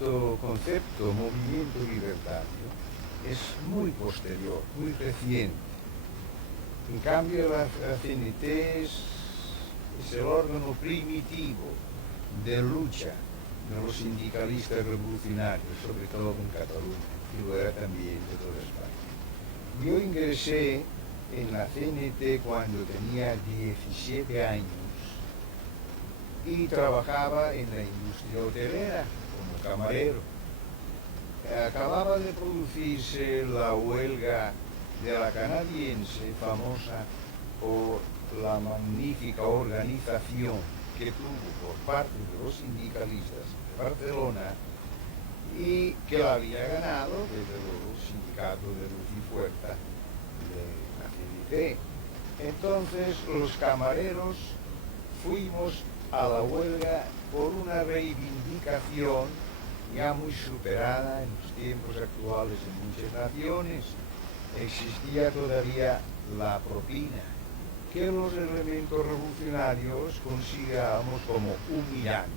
concepto, movimiento libertario, es muy posterior, muy reciente. En cambio, la CNT es el órgano primitivo de lucha de los sindicalistas revolucionarios, sobre todo en Cataluña, y lo era también de toda España. Yo ingresé en la CNT cuando tenía 17 años y trabajaba en la industria hotelera como camarero. Acababa de producirse la huelga de la canadiense, famosa por la magnífica organización que tuvo por parte de los sindicalistas de Barcelona y que la había ganado desde luego el sindicato de Luz y Fuerza de la CNT. Entonces los camareros fuimos a la huelga por una reivindicación ya muy superada en los tiempos actuales en muchas naciones. Existía todavía la propina, que los elementos revolucionarios considerábamos como humillante.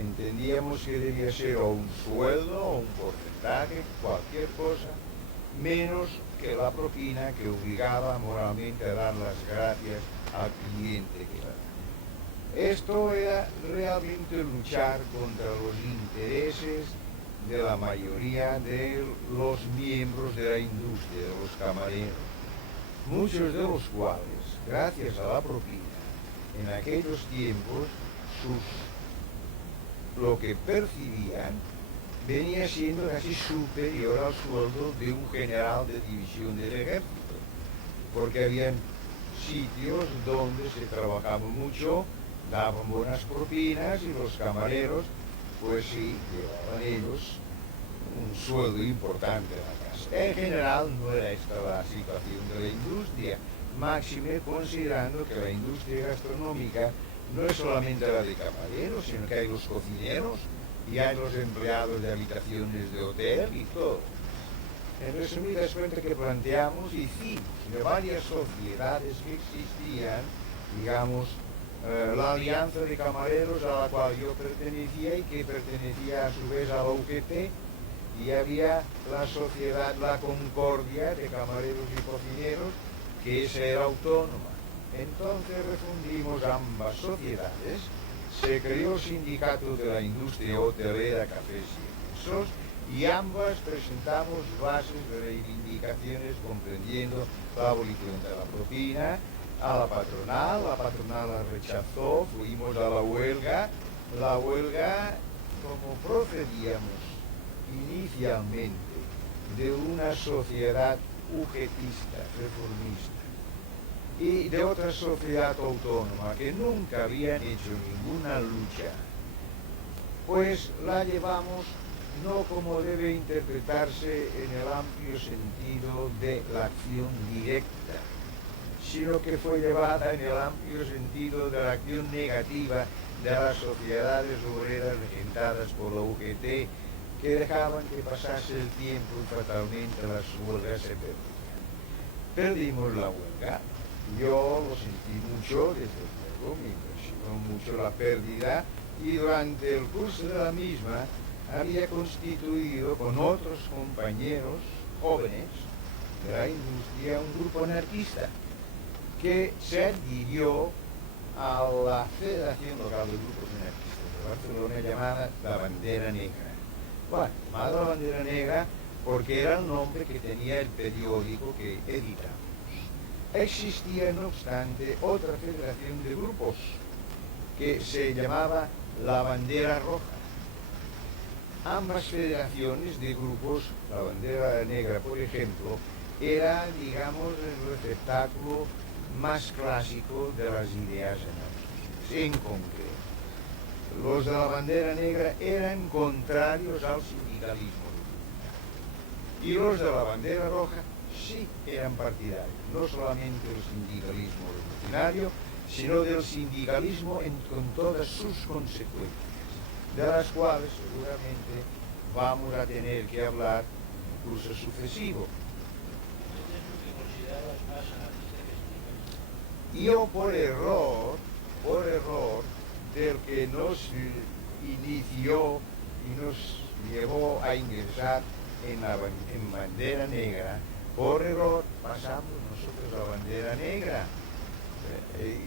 Entendíamos que debía ser o un sueldo o un porcentaje, cualquier cosa, menos que la propina que obligaba moralmente a dar las gracias al cliente que la daba. Esto era realmente luchar contra los intereses de la mayoría de los miembros de la industria, de los camareros, muchos de los cuales, gracias a la propina, en aquellos tiempos, lo que percibían venía siendo casi superior al sueldo de un general de división del ejército, porque habían sitios donde se trabajaba mucho, daban buenas propinas y los camareros, pues sí, llevaban ellos un sueldo importante a la casa. En general no era esta la situación de la industria, máxime considerando que la industria gastronómica no es solamente la de camareros, sino que hay los cocineros y hay los empleados de habitaciones de hotel y todo. En resumidas cuentas que planteamos, hicimos de varias sociedades que existían, digamos, la Alianza de Camareros a la cual yo pertenecía y que pertenecía a su vez a la UGT, y había la sociedad La Concordia de Camareros y Cocineros, que esa era autónoma. Entonces refundimos ambas sociedades, se creó el sindicato de la industria hotelera, cafés y quesos, y ambas presentamos bases de reivindicaciones comprendiendo la abolición de la propina a la patronal la rechazó, fuimos a la huelga, como procedíamos inicialmente de una sociedad ugetista, reformista, y de otra sociedad autónoma que nunca habían hecho ninguna lucha, pues la llevamos no como debe interpretarse en el amplio sentido de la acción directa, sino que fue llevada en el amplio sentido de la acción negativa de las sociedades obreras regentadas por la UGT, que dejaban que pasase el tiempo y fatalmente las huelgas se perdían. Perdimos la huelga, yo lo sentí mucho, desde luego, me impresionó mucho la pérdida, y durante el curso de la misma había constituido con otros compañeros jóvenes de la industria un grupo anarquista que se adhirió a la Federación Local de Grupos Anarquistas de Barcelona llamada La Bandera Negra. Bueno, llamada La Bandera Negra porque era el nombre que tenía el periódico que editamos. Existía, no obstante, otra federación de grupos que se llamaba La Bandera Roja. Ambas federaciones de grupos, la Bandera Negra, por ejemplo, era, digamos, el receptáculo más clásico de las ideas anarquistas. En concreto, los de la Bandera Negra eran contrarios al sindicalismo revolucionario, y los de la Bandera Roja sí eran partidarios, no solamente del sindicalismo revolucionario, sino del sindicalismo con todas sus consecuencias, de las cuales seguramente vamos a tener que hablar en el curso sucesivo. Yo por error del que nos inició y nos a ingresar en bandera negra, por error pasamos nosotros a bandera negra.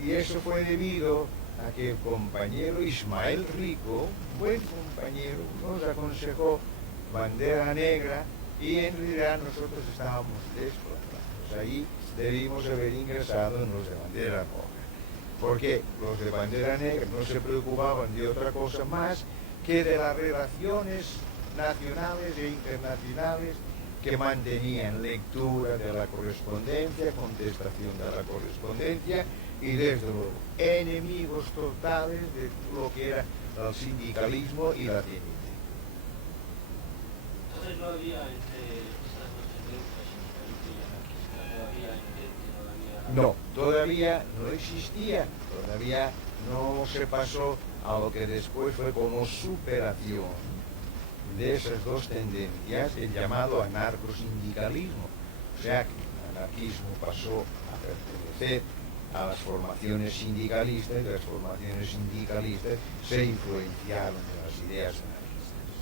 Y eso fue debido a que el compañero Ismael Rico, buen compañero, nos aconsejó bandera negra y en realidad nosotros estábamos desplazados. Ahí debimos haber ingresado en los de bandera roja, porque los de bandera negra no se preocupaban de otra cosa más que de las relaciones nacionales e internacionales que mantenían, lectura de la correspondencia, contestación de la correspondencia y desde luego enemigos totales de lo que era el sindicalismo y la CNT. Entonces no había entre estas dos tendencias, sindicalista y anarquista, no había entente, no había... No, todavía no existía, todavía no se pasó a lo que después fue como superación de esas dos tendencias, el llamado anarcosindicalismo. O sea que el anarquismo pasó a pertenecer a las formaciones sindicalistas y las formaciones sindicalistas se influenciaron de las ideas anarquistas.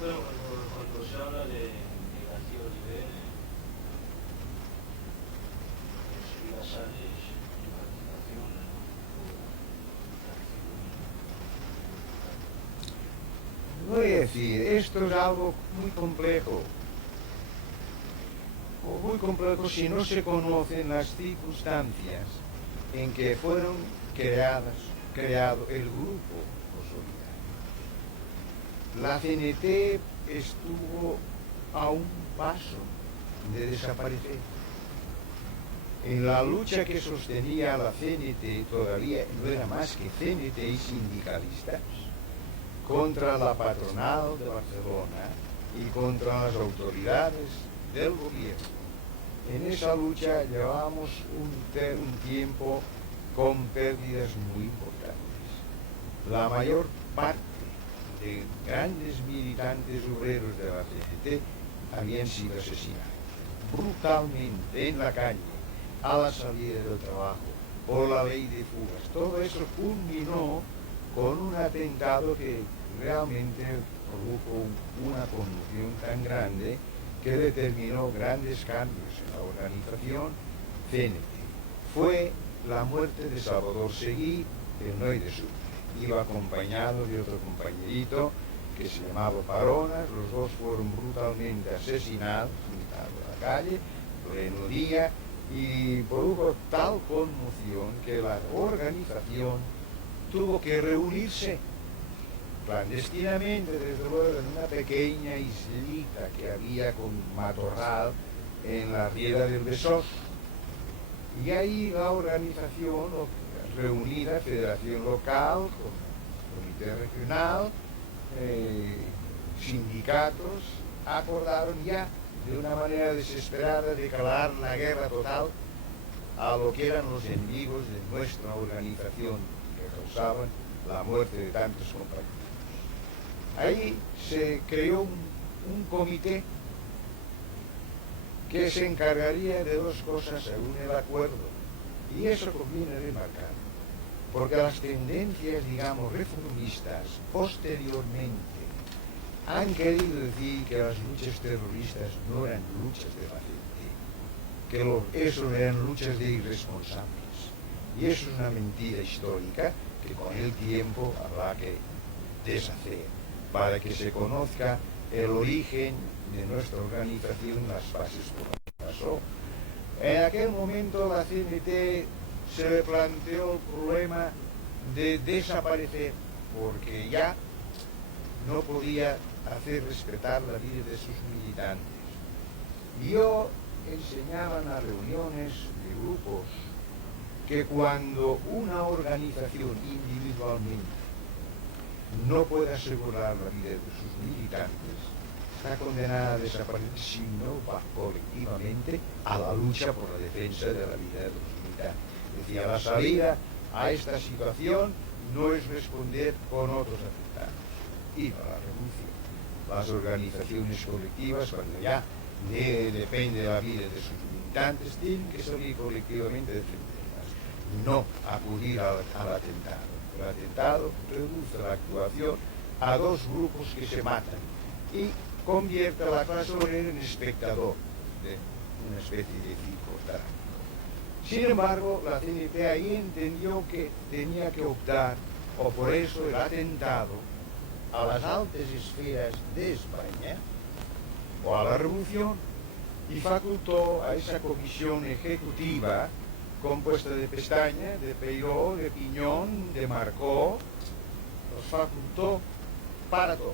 Bueno, cuando se habla de García Oliver, enseguida sale privatización, Voy a decir, esto es algo muy complejo si no se conocen las circunstancias en que fueron creado el grupo Los Solidarios. La CNT estuvo a un paso de desaparecer. En la lucha que sostenía la CNT todavía no era más que CNT y sindicalistas contra la patronal de Barcelona y contra las autoridades del gobierno. En esa lucha llevamos un tiempo con pérdidas muy importantes. La mayor parte de grandes militantes obreros de la CNT habían sido asesinados brutalmente en la calle, a la salida del trabajo, por la ley de fugas. Todo eso culminó con un atentado que realmente produjo una conmoción tan grande que determinó grandes cambios en la organización CNT. Fue la muerte de Salvador Seguí, el 9 de octubre. Iba acompañado de otro compañerito que se llamaba Paronas. Los dos fueron brutalmente asesinados en mitad de la calle, pleno día, y produjo tal conmoción que la organización tuvo que reunirse clandestinamente, desde luego, en una pequeña islita que había con matorral en la riera del Besós. Y ahí la organización reunida, federación local, comité regional, sindicatos, acordaron ya de una manera desesperada declarar la guerra total a lo que eran los enemigos de nuestra organización, que causaban la muerte de tantos compañeros. Ahí se creó un comité que se encargaría de dos cosas según el acuerdo, y eso conviene remarcar, porque las tendencias, digamos, reformistas posteriormente han querido decir que las luchas terroristas no eran luchas de la gente, que eso eran luchas de irresponsables, y eso es una mentira histórica que con el tiempo habrá que deshacer, para que se conozca el origen de nuestra organización, las fases por las que pasó. En aquel momento la CNT se le planteó el problema de desaparecer, porque ya no podía hacer respetar la vida de sus militantes. Yo enseñaba en las reuniones de grupos que cuando una organización individualmente no puede asegurar la vida de sus militantes, está condenada a desaparecer si no va colectivamente a la lucha por la defensa de la vida de los militantes. Decía, la salida a esta situación no es responder con otros atentados, y no la renuncia. Las organizaciones colectivas, cuando ya depende de la vida de sus militantes, tienen que salir colectivamente a defenderlas, no acudir al atentado. El atentado reduce la actuación a dos grupos que se matan y convierte a la clase obrera en espectador de una especie de circo trágico. Sin embargo, la CNT ahí entendió que tenía que optar, o por eso el atentado, a las altas esferas de España o a la revolución, y facultó a esa comisión ejecutiva compuesta de Pestaña, de Peiró, de Piñón, de Marcó, los facultó para todo.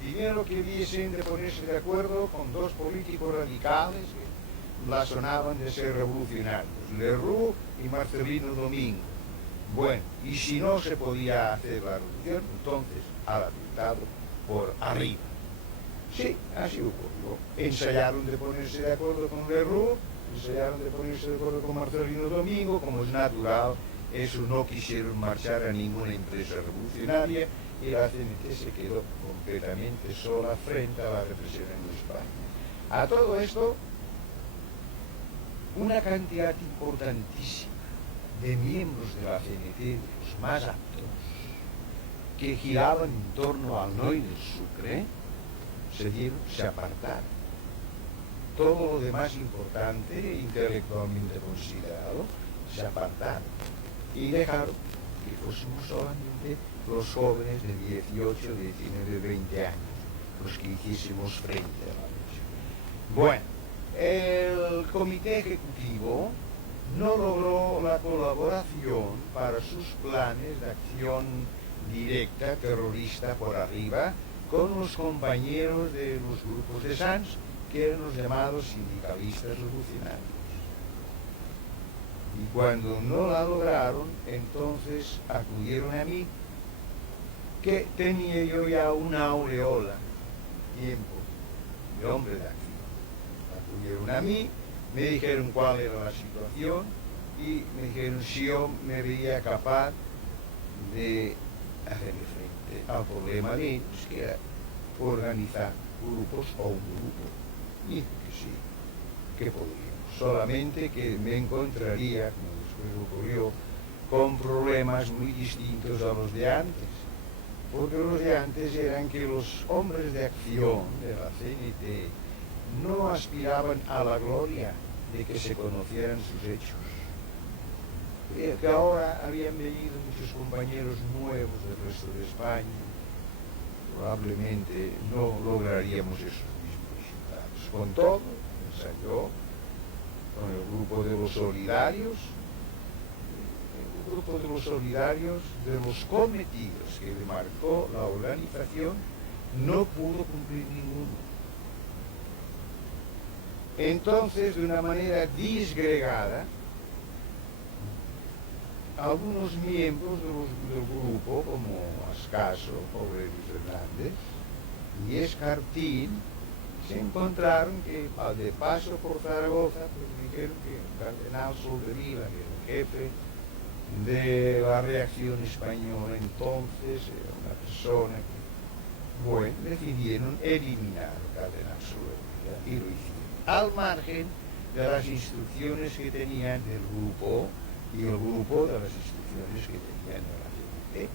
Primero que hubiesen de ponerse de acuerdo con dos políticos radicales que blasonaban de ser revolucionarios, Lerroux y Marcelino Domingo. Bueno, y si no se podía hacer la revolución, entonces al atentado por arriba. Sí, así ocurrió. Ensayaron de ponerse de acuerdo con Lerroux, ensayaron de ponerse de acuerdo con Marcelino Domingo, como es natural, eso no quisieron marchar a ninguna empresa revolucionaria y la CNT se quedó completamente sola frente a la represión en España. A todo esto, una cantidad importantísima de miembros de la CNT, los más aptos, que giraban en torno al NOI del Sucre, se apartaron. Todo lo demás importante, intelectualmente considerado, se apartaron y dejaron que fuésemos solamente los jóvenes de 18, 19, 20 años, los que hiciésemos frente a la revolución. Bueno, el comité ejecutivo no logró la colaboración para sus planes de acción directa, terrorista por arriba, con los compañeros de los grupos de Sants, que eran los llamados sindicalistas revolucionarios. Y cuando no la lograron, entonces acudieron a mí, que tenía yo ya una aureola, tiempo, de hombre de acción. Acudieron a mí, me dijeron cuál era la situación y me dijeron si yo me veía capaz de hacerle frente al problema de ellos, que era organizar grupos o un grupo. Y dije que sí, que podríamos. Solamente que me encontraría, como después ocurrió, con problemas muy distintos a los de antes. Porque los de antes eran que los hombres de acción de la CNT no aspiraban a la gloria de que se conocieran sus hechos. Que ahora habían venido muchos compañeros nuevos del resto de España, probablemente no lograríamos esos mismos resultados. Con todo, ensayó con el grupo de los solidarios, de los cometidos que le marcó la organización, no pudo cumplir ninguno. Entonces, de una manera disgregada, algunos miembros del grupo, como Ascaso, Aurelio Fernández y Escartín, se encontraron que de paso por Zaragoza, pues dijeron que el cardenal Soldevila, que era el jefe de la reacción española entonces, era una persona que, bueno, decidieron eliminar al cardenal Soldevila y lo hicieron, al margen de las instrucciones que tenían del grupo y el grupo de las instrucciones que tenían de la CNT,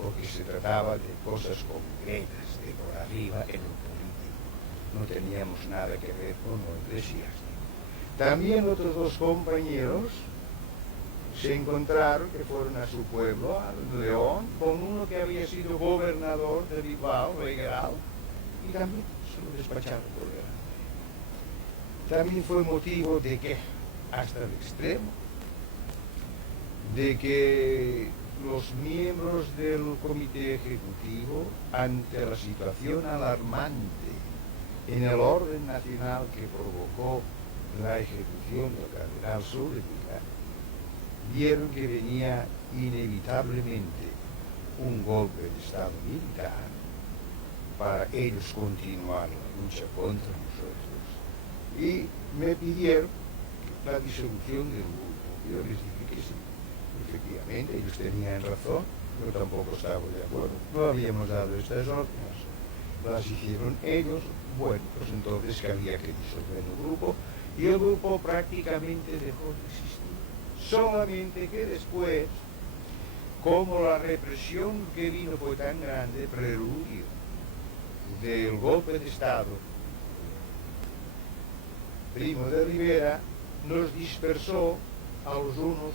porque se trataba de cosas concretas, de por arriba en lo político. No teníamos nada que ver con lo eclesiástico. También otros dos compañeros se encontraron que fueron a su pueblo, a León, con uno que había sido gobernador de Bilbao, legal, y también se lo despacharon por delante. También fue motivo de queja hasta el extremo de que los miembros del comité ejecutivo, ante la situación alarmante en el orden nacional que provocó la ejecución del cardenal Soldevila, vieron que venía inevitablemente un golpe de Estado militar para ellos continuar la lucha contra nosotros y me pidieron la disolución del grupo. Yo les dije que sí. Efectivamente, ellos tenían razón, yo tampoco estaba de acuerdo. No habíamos dado estas órdenes, las hicieron ellos. Bueno, pues entonces que había que disolver el grupo y el grupo prácticamente dejó de existir. Solamente que después, como la represión que vino fue tan grande, preludio del golpe de Estado, Primo de Rivera nos dispersó a los unos,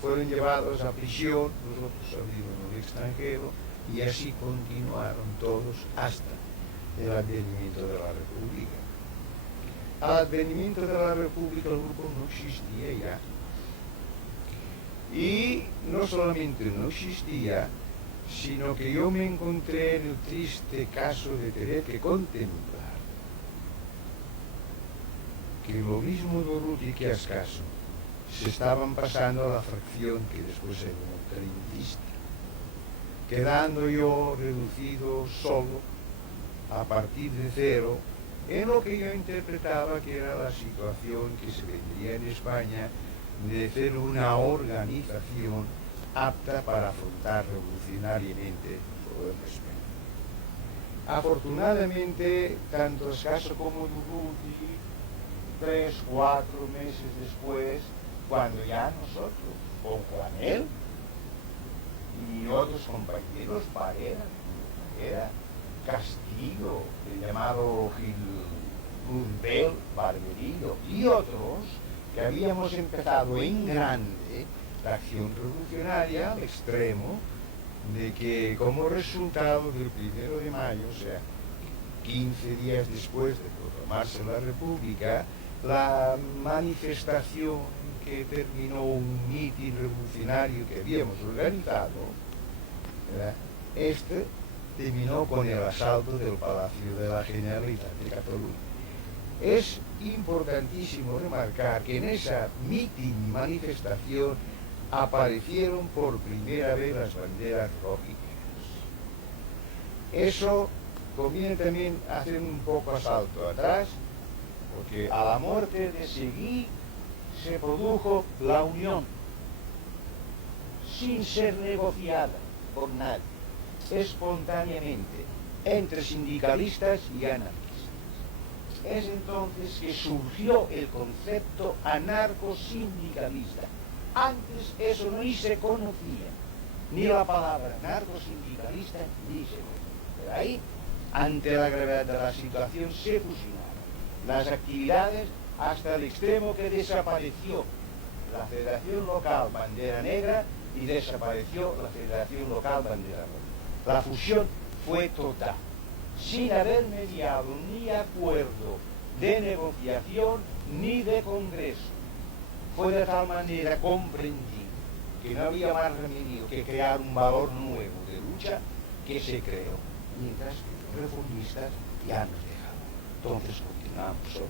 fueron llevados a prisión, los otros salieron al extranjero y así continuaron todos hasta el advenimiento de la República. Al advenimiento de la República el grupo no existía ya. Y no solamente no existía, sino que yo me encontré en el triste caso de tener que contemplar que lo mismo Durruti que Ascaso se estaban pasando a la fracción que después se llamó trentista, quedando yo reducido solo a partir de cero en lo que yo interpretaba que era la situación que se vendría en España de hacer una organización apta para afrontar revolucionariamente el problema español. Afortunadamente, tanto Ascaso como Durruti, 3, 4 meses después, cuando ya nosotros, con Juanel y otros compañeros, Parera, Castillo, el llamado Gil Urbel, Barberillo y otros, que habíamos empezado en grande la acción revolucionaria al extremo de que como resultado del 1 de mayo, o sea, 15 días después de proclamarse la República, la manifestación que terminó un mitin revolucionario que habíamos organizado, ¿verdad? Terminó con el asalto del Palacio de la Generalitat de Cataluña. Es importantísimo remarcar que en esa mitin y manifestación aparecieron por primera vez las banderas rojinegras. Eso conviene también hacer un poco a salto atrás, porque a la muerte de Seguí se produjo la unión, sin ser negociada por nadie, espontáneamente, entre sindicalistas y anarquistas. Es entonces que surgió el concepto anarcosindicalista. Antes eso ni se conocía, ni la palabra anarcosindicalista ni se conocía. Pero ahí, ante la gravedad de la situación, se fusionaron las actividades hasta el extremo que desapareció la Federación Local Bandera Negra y desapareció la Federación Local Bandera Roja. La fusión fue total, sin haber mediado ni acuerdo de negociación ni de congreso. Fue de tal manera comprendido que no había más remedio que crear un valor nuevo de lucha que se creó, mientras que los reformistas ya nos dejaron. Entonces continuamos solos.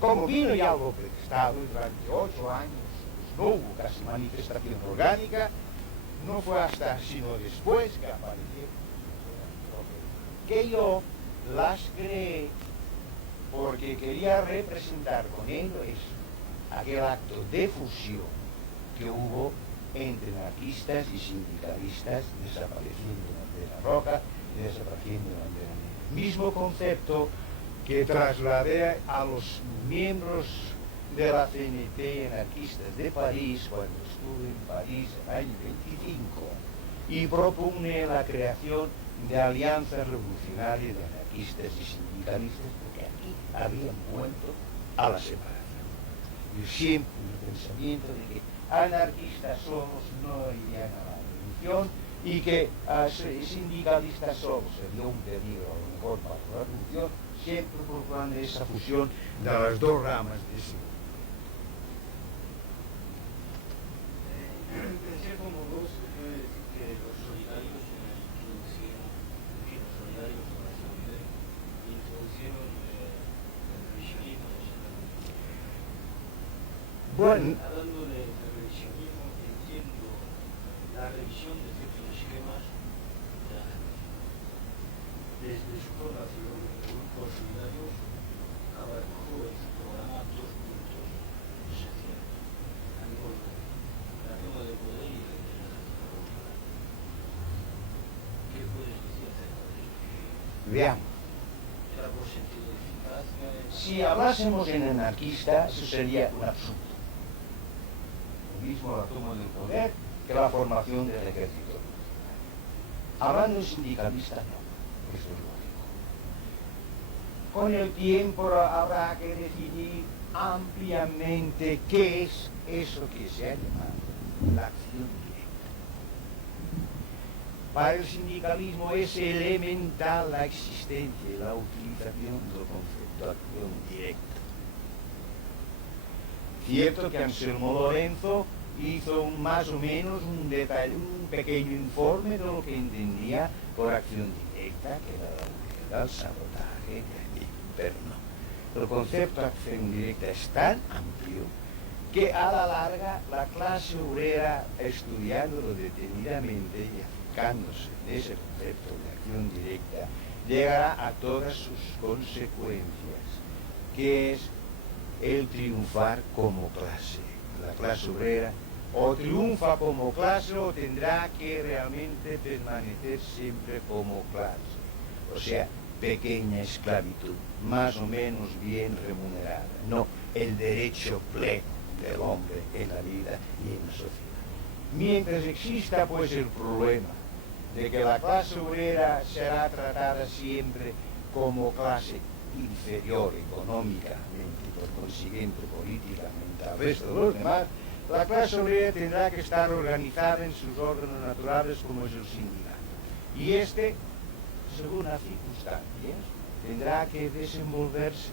Como vino ya el golpe de Estado y durante 8 años no hubo casi manifestación orgánica, no fue hasta sino después que aparecieron que yo las creé porque quería representar con ello eso, aquel acto de fusión que hubo entre anarquistas y sindicalistas, desapareciendo la bandera roja y desapareciendo la bandera negra. Mismo concepto que trasladé a los miembros de la CNT anarquistas de París cuando estuve en París en el año 25 y propugné la creación de alianzas revolucionarias de anarquistas y sindicalistas, porque aquí habían vuelto a la separación. Y siempre el pensamiento de que anarquistas solos no irían a la revolución y que sindicalistas solos sería un peligro a lo mejor para la revolución, siempre procurando esa fusión de las dos ramas de ese. Pensé como vos que los solidarios introducieron, los solidarios con la seguridad, introducieron el revisionismo nacional. Bueno, Hablando de revisionismo, entiendo la revisión de ciertos esquemas de la gente. Desde su formación, el grupo solidarios abarcó en su programa 2 puntos esenciales a nivel de la toma de poder y la integración. ¿Qué puedes decir acerca de eso? veamos. ¿Era por sentido de eficacia? Si hablásemos en anarquista, eso sería un absurdo. Lo mismo mismo la toma del poder que la formación del ejército. Hablando de sindicalistas, no, eso es lógico. Con el tiempo habrá que definir ampliamente qué es eso que se ha llamado la acción directa. Para el sindicalismo es elemental la existencia y la utilización del concepto de acción directa. Cierto que Anselmo Lorenzo hizo más o menos un pequeño informe de lo que entendía por acción directa, que era la búsqueda, el sabotaje interno. El concepto de acción directa es tan amplio que a la larga la clase obrera, estudiándolo detenidamente y acercándose en ese concepto de acción directa, llegará a todas sus consecuencias, que es el triunfar como clase. La clase obrera o triunfa como clase o tendrá que realmente permanecer siempre como clase. O sea, pequeña esclavitud, más o menos bien remunerada, no el derecho pleno del hombre en la vida y en la sociedad. Mientras exista pues el problema de que la clase obrera será tratada siempre como clase inferior económicamente y por consiguiente políticamente al resto de los demás, la clase obrera tendrá que estar organizada en sus órganos naturales como es el sindicato. Y según las circunstancias, tendrá que desenvolverse.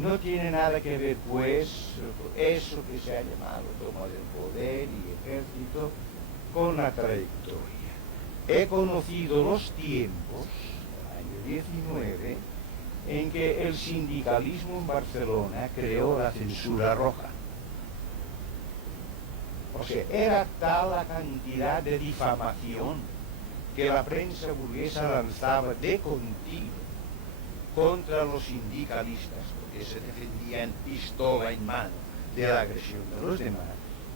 No tiene nada que ver, pues, eso que se ha llamado toma del poder y ejército con la trayectoria. He conocido los tiempos, el año 19, en que el sindicalismo en Barcelona creó la censura roja. O sea, era tal la cantidad de difamación que la prensa burguesa lanzaba de continuo contra los sindicalistas, porque se defendían pistola en mano de la agresión de los demás,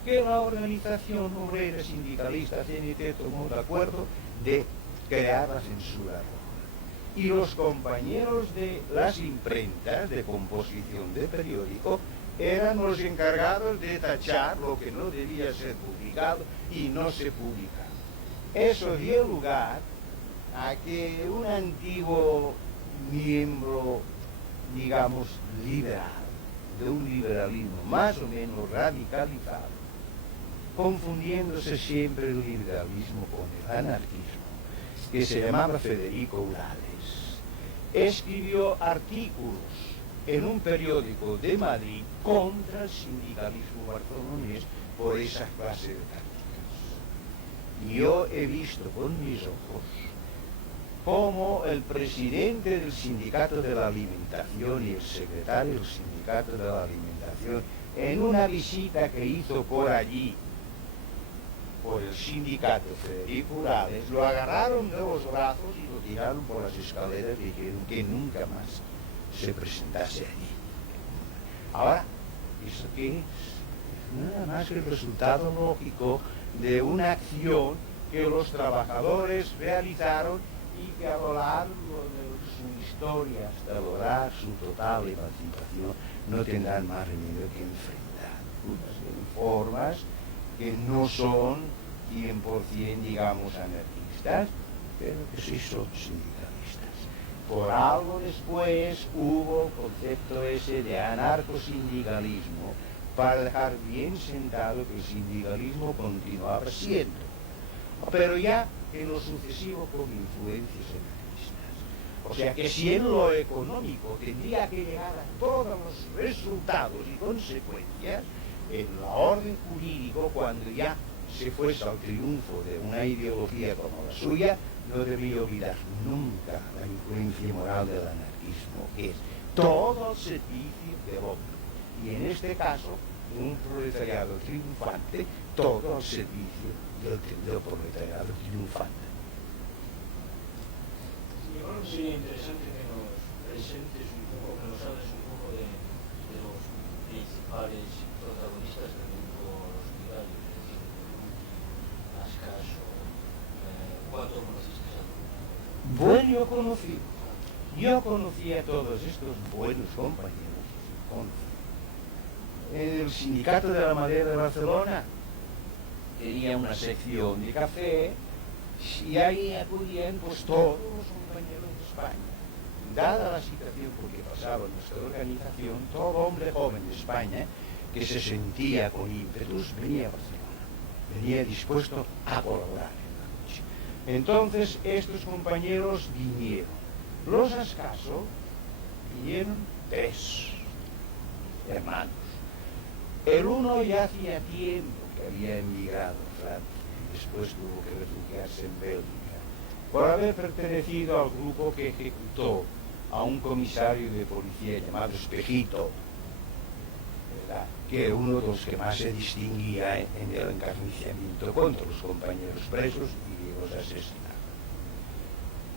que la organización obrera sindicalista CNT tomó de acuerdo de crear la censura roja. Y los compañeros de las imprentas de composición de periódico eran los encargados de tachar lo que no debía ser publicado y no se publicaba. Eso dio lugar a que un antiguo miembro, digamos, liberal, de un liberalismo más o menos radicalizado, confundiéndose siempre el liberalismo con el anarquismo, que se llamaba Federico Urales, escribió artículos en un periódico de Madrid contra el sindicalismo barcelonés por esa clase de tácticas. Yo he visto con mis ojos cómo el presidente del Sindicato de la Alimentación y el secretario del Sindicato de la Alimentación, en una visita que hizo por allí, por el sindicato Federico Urales, lo agarraron de los brazos y lo tiraron por las escaleras y dijeron que nunca más se presentase allí. Ahora, ¿eso qué es? Nada más que el resultado lógico de una acción que los trabajadores realizaron y que a lo largo de su historia, hasta lograr su total emancipación, no tendrán más remedio que enfrentar unas formas que no son 100%, digamos, anarquistas, pero que sí son sindicalistas. Por algo después hubo el concepto ese de anarcosindicalismo para dejar bien sentado que el sindicalismo continuaba siendo, pero ya en lo sucesivo con influencias anarquistas. O sea que si en lo económico tendría que llegar a todos los resultados y consecuencias, en la orden jurídico, cuando ya se fuese al triunfo de una ideología como la suya, no debía olvidar nunca la influencia moral del anarquismo, que es todo el servicio del hombre. Y en este caso, un proletariado triunfante, todo al servicio del proletariado triunfante. Yo creo que sería interesante que nos presentes un poco, que nos hables un poco de los principales protagonistas del grupo Los Liberales, es decir, Ascaso. ¿Cuánto conociste al grupo? Bueno, yo conocí a todos estos buenos compañeros en el Sindicato de la Madera de Barcelona, tenía una sección de café y ahí acudían pues todos los compañeros de España. Dada la situación por que pasaba nuestra organización, todo hombre joven de España que se sentía con ímpetus venía a Barcelona, venía dispuesto a colaborar en la lucha. Entonces estos compañeros vinieron. Los Ascaso vinieron 3 hermanos. El uno ya hacía tiempo que había emigrado a Francia y después tuvo que refugiarse en Bélgica por haber pertenecido al grupo que ejecutó a un comisario de policía llamado Espejito, ¿verdad?, que era uno de los que más se distinguía en el encarnizamiento contra los compañeros presos y los asesinados.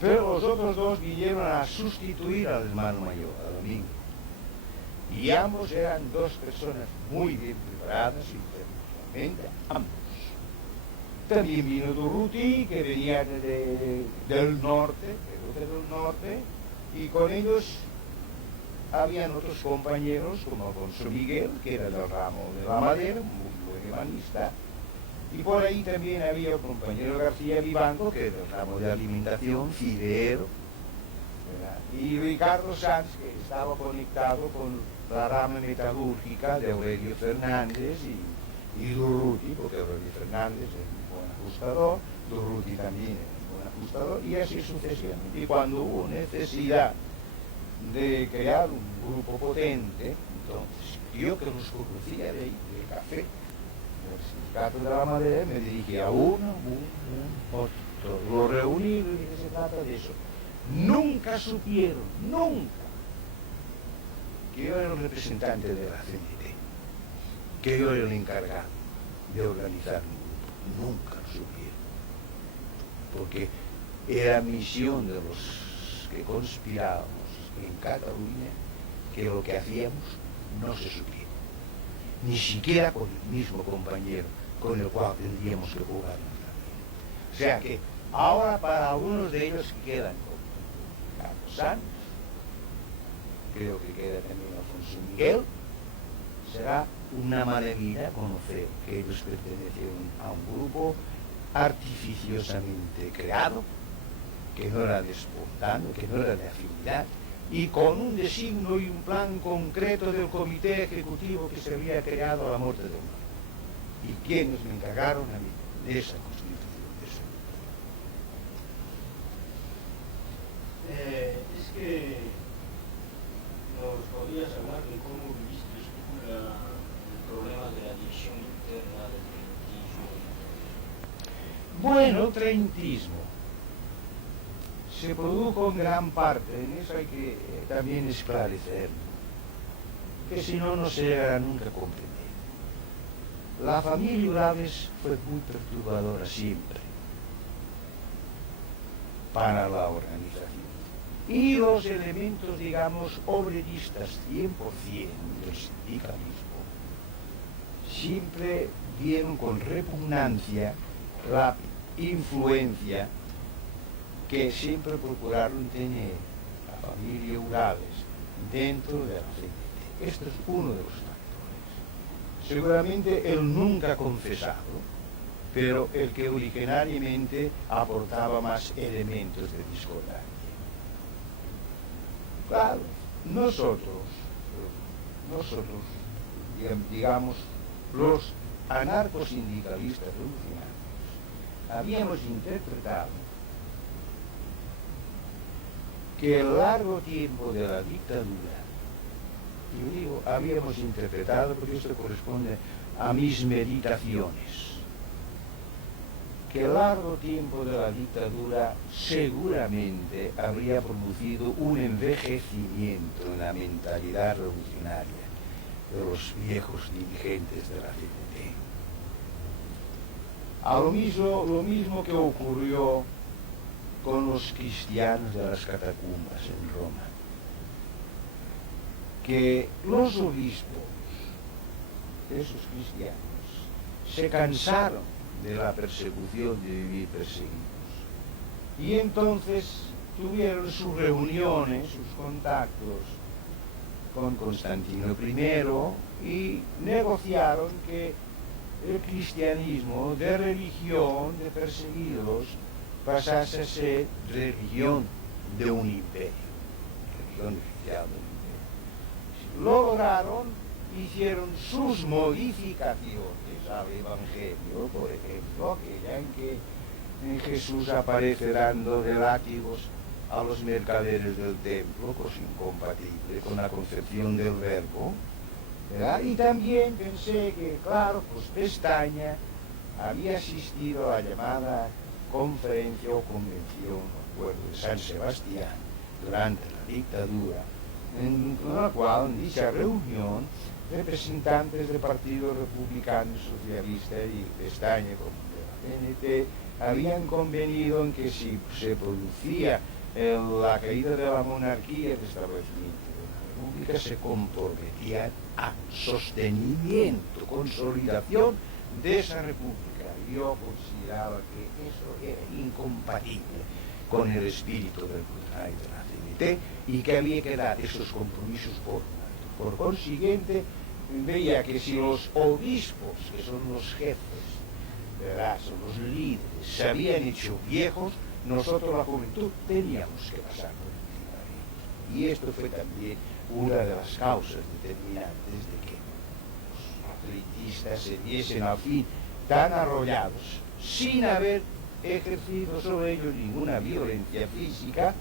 Pero los otros 2 vinieron a sustituir al hermano mayor, a Domingo. Y ambos eran 2 personas muy bien preparadas intelectualmente, ambos. También vino Durruti, que venía del norte, del norte, y con ellos habían otros compañeros, como Alfonso Miguel, que era del ramo de la madera, muy buen ebanista, y por ahí también había el compañero García Vivanco, que era del ramo de alimentación, fideero, ¿verdad?, y Ricardo Sanz, que estaba conectado con la rama metalúrgica de Aurelio Fernández y Durruti, porque Aurelio Fernández es un buen ajustador, Durruti también es un buen ajustador, y así sucesivamente. Y cuando hubo necesidad de crear un grupo potente, entonces yo que los conocía de café, del sindicato de la madera, me dirigí a uno, otro, lo reuní y dije, se trata de eso. Nunca supieron, nunca, que yo era el representante de la CNT, que yo era el encargado de organizar un grupo. Nunca lo supieron, porque era misión de los que conspirábamos en Cataluña que lo que hacíamos no se supiera, ni siquiera con el mismo compañero con el cual tendríamos que jugar nuestra vida. O sea que ahora para algunos de ellos que quedan como Carlos Sanz, creo que queda también Alfonso Miguel, será una maravilla conocer que ellos pertenecieron a un grupo artificiosamente creado, que no era de espontáneo, que no era de afinidad, y con un designio y un plan concreto del comité ejecutivo que se había creado a la muerte de uno. Y quienes me encargaron a mí de esa constitución de eso. Es que nos podrías hablar de cómo viviste tú el problema de la división interna del trentismo. Bueno, el trentismo se produjo en gran parte, en eso hay que también esclarecer, que si no, no se llegará nunca a comprender. La familia Urales fue muy perturbadora siempre para la organización. Y los elementos, digamos, obreristas 100% del sindicalismo siempre vieron con repugnancia la influencia que siempre procuraron tener la familia Urales dentro de la CNT. Esto es uno de los factores. Seguramente el nunca confesado, pero el que originariamente aportaba más elementos de discordancia. Claro, nosotros, digamos, los anarcosindicalistas revolucionarios, habíamos interpretado que el largo tiempo de la dictadura, yo digo, habíamos interpretado porque esto corresponde a mis meditaciones, que el largo tiempo de la dictadura seguramente habría producido un envejecimiento en la mentalidad revolucionaria de los viejos dirigentes de la CNT. Lo mismo que ocurrió con los cristianos de las catacumbas en Roma, que los obispos, esos cristianos, se cansaron de la persecución de vivir perseguidos y entonces tuvieron sus reuniones, sus contactos con Constantino I y negociaron que el cristianismo de religión de perseguidos pasase a ser religión de un imperio, religión oficial de un imperio. Lo lograron, hicieron sus modificaciones al Evangelio, por ejemplo, aquella en que Jesús aparece dando de látigos a los mercaderes del templo, cosa incompatible con la concepción del verbo, ¿verdad? Y también pensé que, claro, pues Pestaña había asistido a la llamada conferencia o convención, no acuerdo, de San Sebastián, durante la dictadura, en la cual, en dicha reunión, representantes del Partido Republicano Socialista y Pestaña, como de la PNT, habían convenido en que si se producía la caída de la monarquía, el establecimiento de la república, se comprometían a sostenimiento, consolidación de esa república. Yo consideraba que eso era incompatible con el espíritu del Plurinario de la CNT y que había que dar esos compromisos por muertos. Por consiguiente, veía que si los obispos, que son los jefes, ¿verdad?, son los líderes, se habían hecho viejos, nosotros la juventud teníamos que pasar por encima de ellos. Y esto fue también una de las causas determinantes de que los atletistas se viesen al fin tan arrollados, sin haber ejercido sobre ellos ninguna violencia física,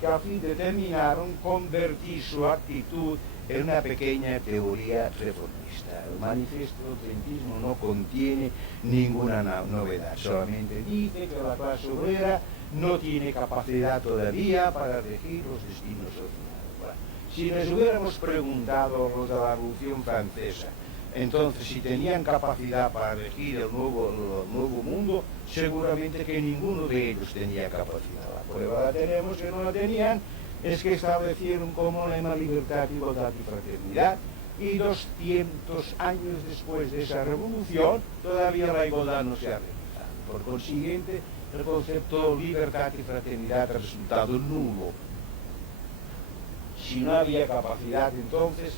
que al fin determinaron convertir su actitud en una pequeña teoría reformista. El manifiesto del atletismo no contiene ninguna novedad, solamente dice que la clase obrera no tiene capacidad todavía para elegir los destinos sociales. Bueno, si les hubiéramos preguntado a los de la Revolución Francesa, entonces si tenían capacidad para elegir el nuevo mundo, seguramente que ninguno de ellos tenía capacidad. La prueba la tenemos que no la tenían, es que establecieron como lema libertad, igualdad y fraternidad, y 200 años después de esa revolución todavía la igualdad no se ha realizado. Por consiguiente, el concepto libertad y fraternidad ha resultado nulo. Si no había capacidad, entonces,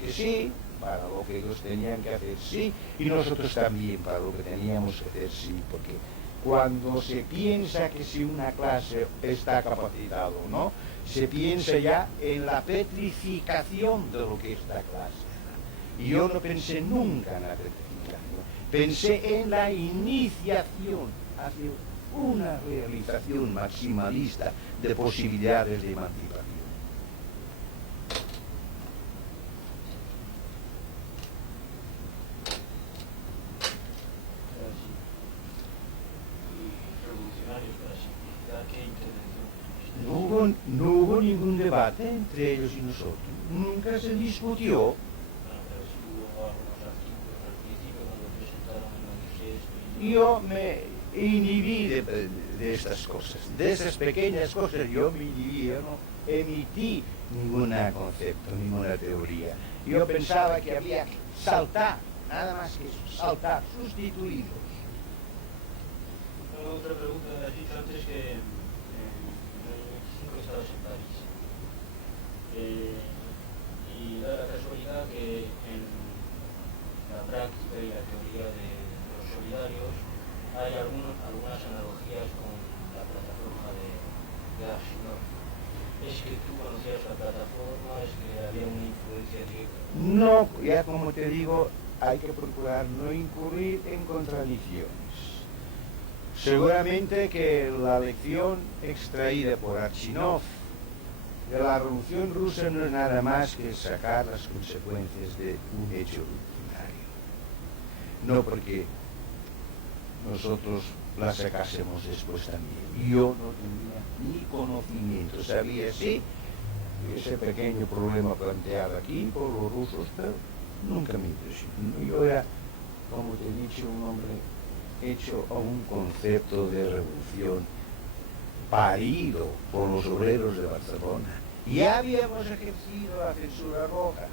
que sí, para lo que ellos tenían que hacer, sí, y nosotros también para lo que teníamos que hacer, sí, porque cuando se piensa que si una clase está capacitada o no, se piensa ya en la petrificación de lo que es la clase. Y yo no pensé nunca en la petrificación, pensé en la iniciación hacia una realización maximalista de posibilidades de emancipación. No hubo ningún debate entre ellos y nosotros. Nunca se discutió. Yo me inhibí de estas cosas, de esas pequeñas cosas. Yo me inhibí, yo no emití ningún concepto, ninguna teoría. Yo pensaba que había que saltar, nada más que eso, saltar, sustituidos. Otra pregunta, has dicho antes que estabas en París. Y da la casualidad que en la práctica y la teoría de los solidarios hay algunas analogías con la plataforma de Arsenal. ¿Es que tú conocías la plataforma? ¿Es que había una influencia directa? No, ya como te digo, hay que procurar no incurrir en contradicciones. Seguramente que la lección extraída por Archinov de la Revolución Rusa no es nada más que sacar las consecuencias de un hecho rutinario. No porque nosotros las sacásemos después también. Yo no tenía ni conocimiento, sabía sí ese pequeño problema planteado aquí por los rusos, pero nunca me impresionó. Yo era, como te he dicho, un hombre hecho a un concepto de revolución parido por los obreros de Barcelona. Ya habíamos ejercido la censura roja,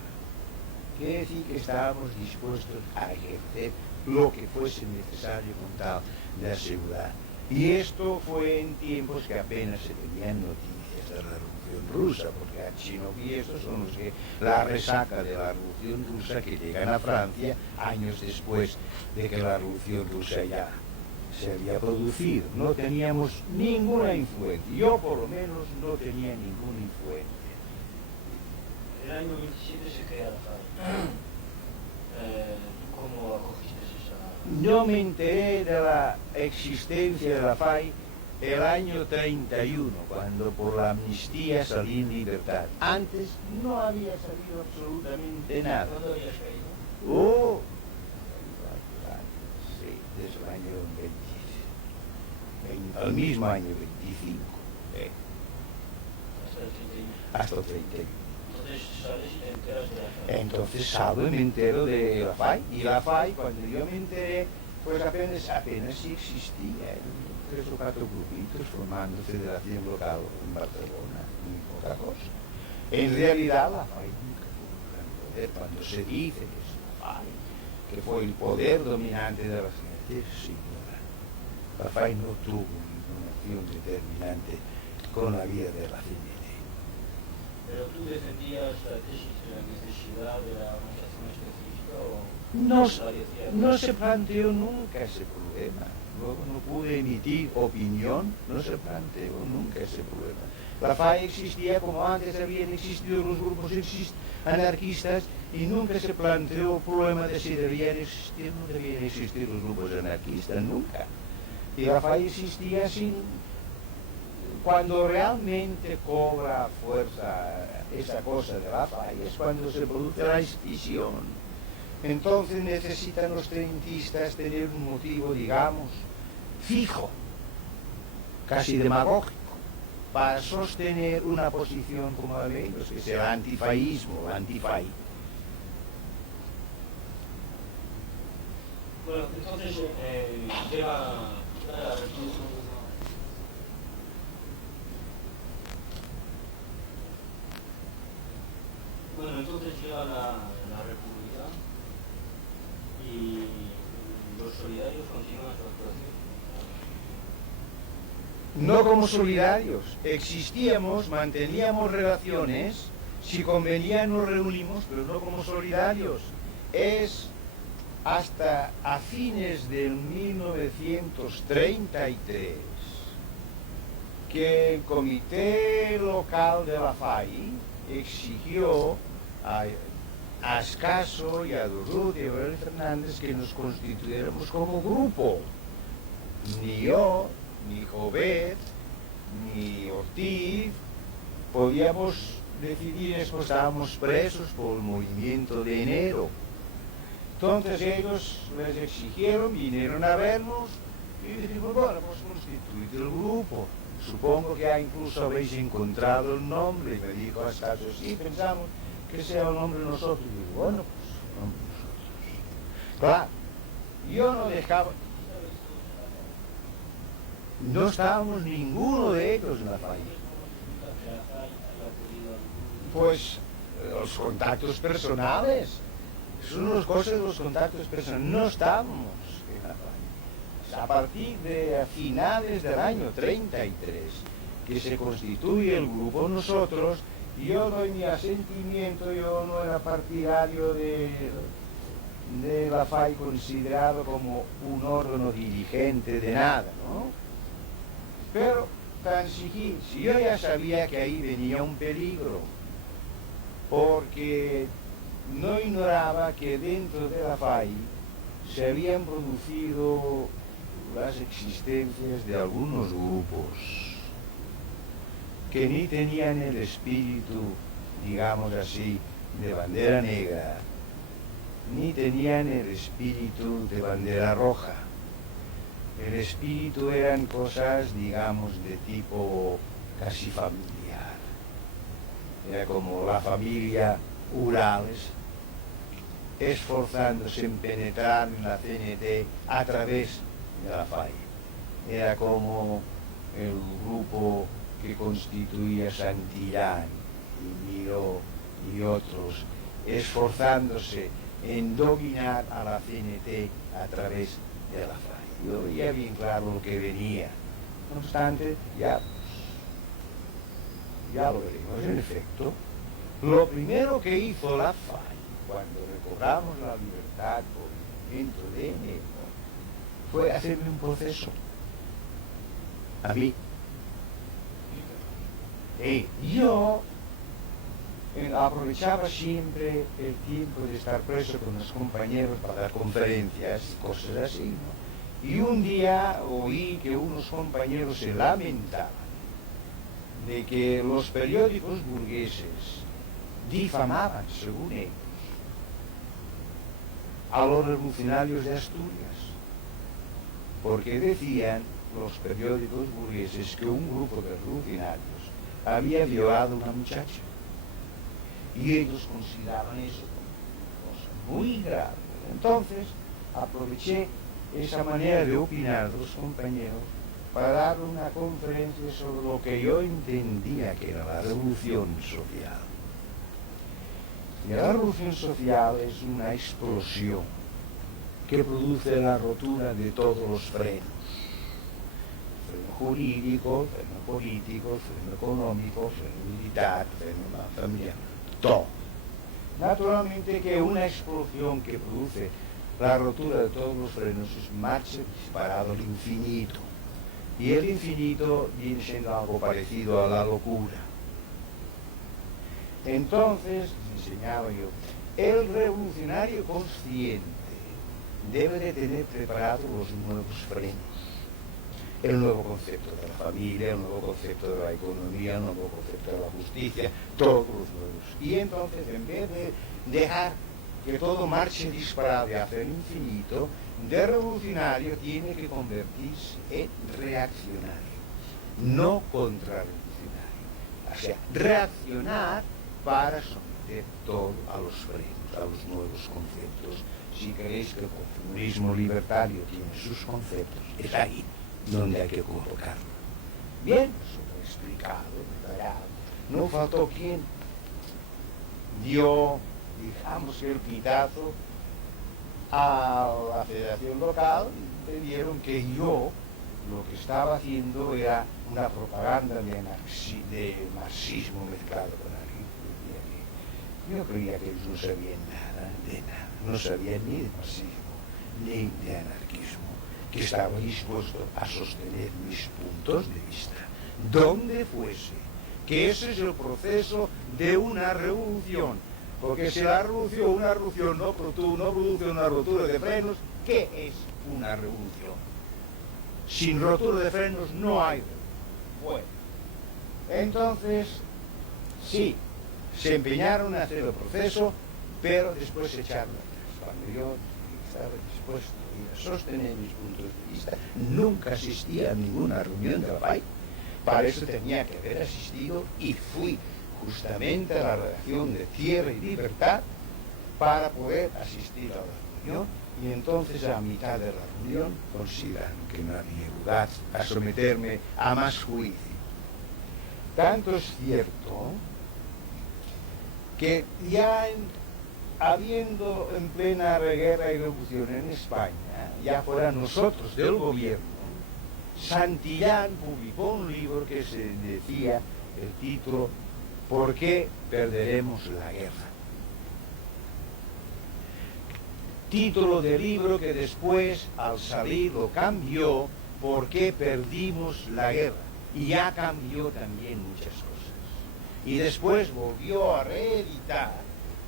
quiere decir que estábamos dispuestos a ejercer lo que fuese necesario con tal de asegurar. Y esto fue en tiempos que apenas se tenían noticias consecuencias de la Revolución Rusa, porque Achinov y estos son los que la resaca de la Revolución Rusa que llegan a Francia años después de que la Revolución Rusa ya se había producido. No teníamos ninguna influencia, yo por lo menos no tenía ninguna influencia. El año 27 se crea la FAI. ¿Cómo acogiste esa? Yo me enteré de la existencia de la FAI el año 31, cuando por la amnistía salí en libertad. Antes no había salido absolutamente nada. ¿Cuándo habías caído? Oh, sí, desde el año 20, el mismo año 25, Hasta el 31. hasta el 31. Entonces sales y te enteras de la FAI. Entonces salgo y me entero de la FAI. Y la FAI, cuando yo me enteré, pues apenas sí existía. 3 o 4 grupitos formando federación local en Barcelona, y otra cosa. En realidad la FAI nunca tuvo un gran poder. Cuando se dice que es la FAI, que fue el poder dominante de la gente, sí, la FAI no tuvo ninguna acción determinante con la vida de la CNT. ¿Pero tú defendías la tesis de la necesidad de la organización específica o No se planteó nunca ese problema. Luego no pude emitir opinión, no se planteó nunca ese problema. La FAI existía como antes habían existido los grupos anarquistas y nunca se planteó el problema de si debían existir o no debían existir los grupos anarquistas, nunca. Y la FAI existía sin... Cuando realmente cobra fuerza esa cosa de la FAI es cuando se produce la escisión. Entonces necesitan los trementistas tener un motivo, digamos, fijo, casi demagógico, para sostener una posición como la de ellos, que es el antifaísmo, el antifai. Bueno, entonces llega la República. Bueno, entonces llega la República y los solidarios continúan su actuación. No como solidarios, existíamos, manteníamos relaciones, si convenía nos reunimos, pero no como solidarios. Es hasta a fines del 1933 que el comité local de la FAI exigió a Ascaso y a Durruti y a Aurelio Fernández que nos constituyéramos como grupo. Ni yo, ni Jovet, ni Ortiz podíamos decidir eso, estábamos presos por el movimiento de enero. Entonces ellos les exigieron, vinieron a vernos y dijimos, bueno, pues constituid el grupo. Supongo que ya incluso habéis encontrado el nombre. Y me dijo Ascaso, sí, pensamos que sea el nombre de nosotros. Y digo, bueno, pues el nombre de nosotros. Claro, yo no dejaba... No estábamos ninguno de ellos en la FAI. Pues los contactos personales. Son las cosas de los contactos personales. No estábamos en la FAI. A partir de finales del año 33, que se constituye el grupo, nosotros, yo doy mi asentimiento, yo no era partidario de la FAI considerado como un órgano dirigente de nada, ¿no? Pero tan si yo ya sabía que ahí venía un peligro, porque no ignoraba que dentro de la FAI se habían producido las existencias de algunos grupos que ni tenían el espíritu, digamos así, de bandera negra, ni tenían el espíritu de bandera roja. El espíritu eran cosas, digamos, de tipo casi familiar. Era como la familia Urales, esforzándose en penetrar en la CNT a través de la FAI. Era como el grupo que constituía Santillán y Miró y otros, esforzándose en dominar a la CNT a través de la FAI. Yo veía bien claro lo que venía. No obstante, ya ya lo veremos, en efecto, lo primero que hizo la FAI cuando recobramos la libertad por el movimiento de enero fue hacerme un proceso. A mí. Yo aprovechaba siempre el tiempo de estar preso con los compañeros para dar conferencias y cosas así, ¿no? Y un día oí que unos compañeros se lamentaban de que los periódicos burgueses difamaban, según ellos, a los revolucionarios de Asturias, porque decían los periódicos burgueses que un grupo de revolucionarios había violado a una muchacha. Y ellos consideraban eso como una cosa muy grave. Entonces, aproveché esa manera de opinar de los compañeros para dar una conferencia sobre lo que yo entendía que era la revolución social. Y la revolución social es una explosión que produce la rotura de todos los frenos. Freno jurídico, freno político, freno económico, freno militar, freno familiar. Todo. Naturalmente que una explosión que produce la rotura de todos los frenos es marcha disparado al infinito. Y el infinito viene siendo algo parecido a la locura. Entonces, enseñaba yo, el revolucionario consciente debe de tener preparados los nuevos frenos. El nuevo concepto de la familia, el nuevo concepto de la economía, el nuevo concepto de la justicia, todos los nuevos. Y entonces, en vez de dejar que todo marche disparado hacia el infinito, de revolucionario tiene que convertirse en reaccionario, no contrarrevolucionario. O sea, reaccionar para someter todo a los frenos, a los nuevos conceptos. Si creéis que el comunismo libertario tiene sus conceptos, es ahí donde hay que colocarlo. Bien, eso lo he explicado, detallado. No faltó quien dio, digamos, el pitazo a la federación local y entendieron que yo lo que estaba haciendo era una propaganda de marxismo mezclado con anarquismo. Yo creía que ellos no sabían nada de nada, no sabían ni de marxismo ni de anarquismo, que estaba dispuesto a sostener mis puntos de vista, donde fuese, que ese es el proceso de una revolución, porque si la revolución, una revolución no produce una rotura de frenos, ¿qué es una revolución? Sin rotura de frenos no hay revolución. Bueno, entonces, sí, se empeñaron a hacer el proceso, pero después se echaron atrás. Cuando yo estaba dispuesto a sostener mis puntos de vista, nunca asistí a ninguna reunión de la FAI. Para eso tenía que haber asistido y fui justamente a la redacción de Tierra y Libertad para poder asistir a la reunión, y entonces a mitad de la reunión consideraron que no había lugar a someterme a más juicio. Tanto es cierto que ya habiendo en plena guerra y revolución en España, ya fuera nosotros del gobierno, Santillán publicó un libro que se decía, el título, ¿Por qué perderemos la guerra? Título del libro que después, al salir, lo cambió, ¿Por qué perdimos la guerra? Y ya cambió también muchas cosas. Y después volvió a reeditar,